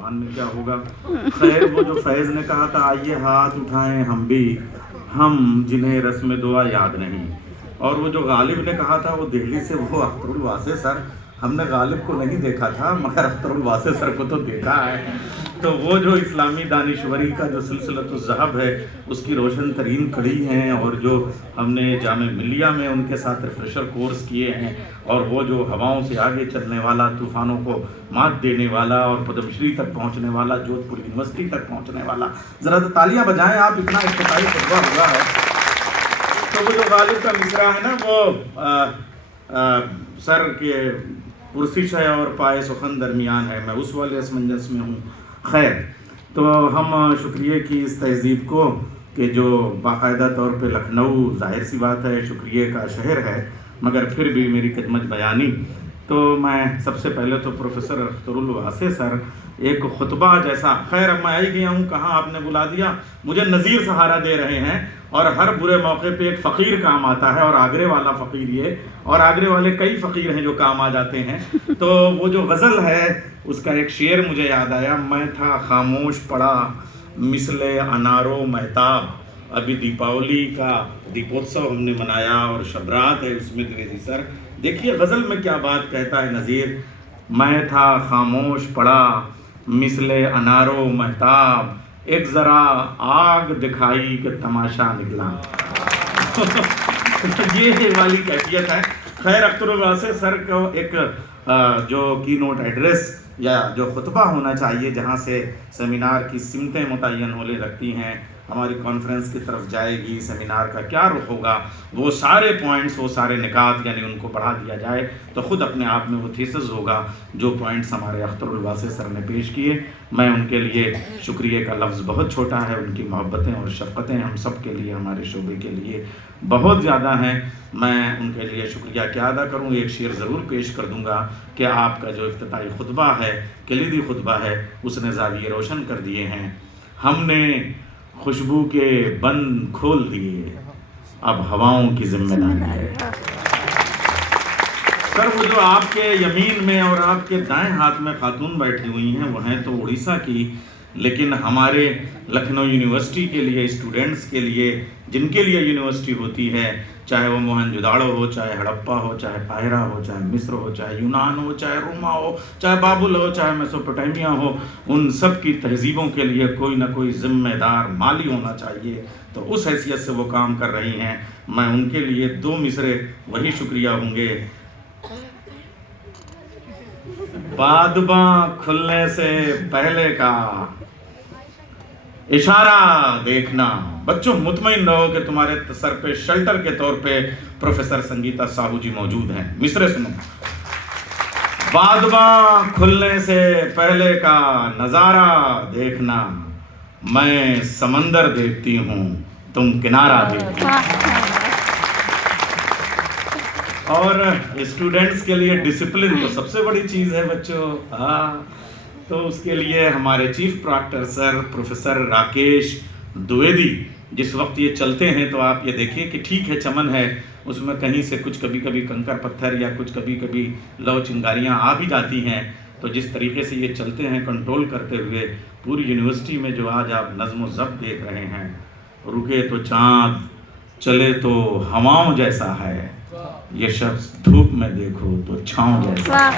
नौजवान में क्या होगा। खैर वो जो फैज़ ने कहा था आइए हाथ उठाएं हम भी, हम जिन्हें रस्म दुआ याद नहीं, और वो जो गालिब ने कहा था वो दिल्ली से, वो अख्तरुल वासे सर, हमने गालिब को नहीं देखा था मगर अख्तरुल वासे सर को तो देखा है। तो वो जो इस्लामी दानिशवरी का जो सिलसिलतुज़ ज़हब है उसकी रोशन तरीन कड़ी हैं, और जो हमने जामे मिलिया में उनके साथ रिफ्रेशर कोर्स किए हैं, और वो जो हवाओं से आगे चलने वाला, तूफ़ानों को मात देने वाला और पद्मश्री तक पहुंचने वाला, जोधपुर यूनिवर्सिटी तक पहुंचने वाला, ज़रा तो तालियां बजाएं आप, इतना इफ्तिताई खुतबा हुआ है। तो वो जो गालिब का मिसरा है ना, वो सर के पुरसिश है और पाए सुखन दरमियान है, मैं उस वाले असमंजस में हूँ। खैर, तो हम शुक्रिया की इस तहज़ीब को कि जो बाकायदा तौर पे लखनऊ ज़ाहिर सी बात है शुक्रिया का शहर है, मगर फिर भी मेरी खिदमत बयानी, तो मैं सबसे पहले तो प्रोफेसर अख्तरुल वासे सर एक खुतबा जैसा, खैर अब मैं आई गया हूँ, कहाँ आपने बुला दिया, मुझे नज़ीर सहारा दे रहे हैं, और हर बुरे मौके पे एक फ़कीर काम आता है, और आगरे वाला फ़कीर ये, और आगरे वाले कई फ़कीर हैं जो काम आ जाते हैं। तो वो जो गज़ल है उसका एक शेर मुझे याद आया, मैं था खामोश पड़ा मिसले अनारो महताब, अभी दीपावली का दीपोत्सव हमने मनाया और शबरात है उसमें द्विवेदी सर, देखिए गज़ल में क्या बात कहता है नज़ीर, मैं था खामोश पड़ा मिसले अनारो महताब, एक ज़रा आग दिखाई कि तमाशा निकला। ये वाली कैफियत है। खैर अख्तरुल वासे सर को एक जो की नोट एड्रेस या जो खुतबा होना चाहिए जहाँ से सेमिनार की सिमतें मुतय्यन होने लगती हैं, हमारी कॉन्फ्रेंस की तरफ जाएगी, सेमिनार का क्या रुख होगा, वो सारे पॉइंट्स, वो सारे निकात यानी उनको बढ़ा दिया जाए तो ख़ुद अपने आप में वो थीसिस होगा जो पॉइंट्स हमारे अख्तरुल वासे सर ने पेश किए। मैं उनके लिए शुक्रिया का लफ्ज़ बहुत छोटा है, उनकी मोहब्बतें और शफ़क़तें हम सब के लिए, हमारे शोबे के लिए बहुत ज़्यादा हैं। मैं उनके लिए शुक्रिया क्या अदा करूँ, एक शेर ज़रूर पेश कर दूँगा कि आपका जो इफ्तिताई खुतबा है, कलीदी खुतबा है, उसने ज़ाविये रोशन कर दिए हैं। हमने खुशबू के बंद खोल दिए, अब हवाओं की जिम्मेदारी है। सर वो जो आपके यमीन में और आपके दाएं हाथ में खातून बैठी हुई हैं वो हैं तो उड़ीसा की, लेकिन हमारे लखनऊ यूनिवर्सिटी के लिए, स्टूडेंट्स के लिए, जिनके लिए यूनिवर्सिटी होती है, चाहे वो मोहनजोदाड़ो हो, चाहे हड़प्पा हो, चाहे काहिरा हो, चाहे मिस्र हो, चाहे यूनान हो, चाहे रोमा हो, चाहे बाबुल हो, चाहे मेसोपोटामिया हो, उन सब की तहजीबों के लिए कोई ना कोई ज़िम्मेदार माली होना चाहिए। तो उस हैसियत से वो काम कर रही हैं। मैं उनके लिए दो मिसरे वही शुक्रिया होंगे, बादबा खुलने से पहले का इशारा देखना। बच्चों मुतमईन रहो कि तुम्हारे सर पे शेल्टर के तौर पे प्रोफेसर संगीता साहू जी मौजूद हैं। मिसरे सुनो, बादबा खुलने से पहले का नज़ारा देखना, मैं समंदर देखती हूँ तुम किनारा देखना। और स्टूडेंट्स के लिए डिसिप्लिन तो सबसे बड़ी चीज़ है बच्चों। हाँ, तो उसके लिए हमारे chief proctor sir professor Rakesh Dwivedi जिस वक्त ये चलते हैं तो आप ये देखिए कि ठीक है चमन है, उसमें कहीं से कुछ कभी कभी कंकर पत्थर या कुछ कभी कभी लौ चिंगारियाँ आ भी जाती हैं, तो जिस तरीके से ये चलते हैं कंट्रोल करते हुए पूरी यूनिवर्सिटी में जो आज आप नज़्म व ज़ब्त देख रहे हैं, रुके तो चाँद चले तो हवाओं जैसा है, ये शख्स धूप में देखो तो छाँव जैसा।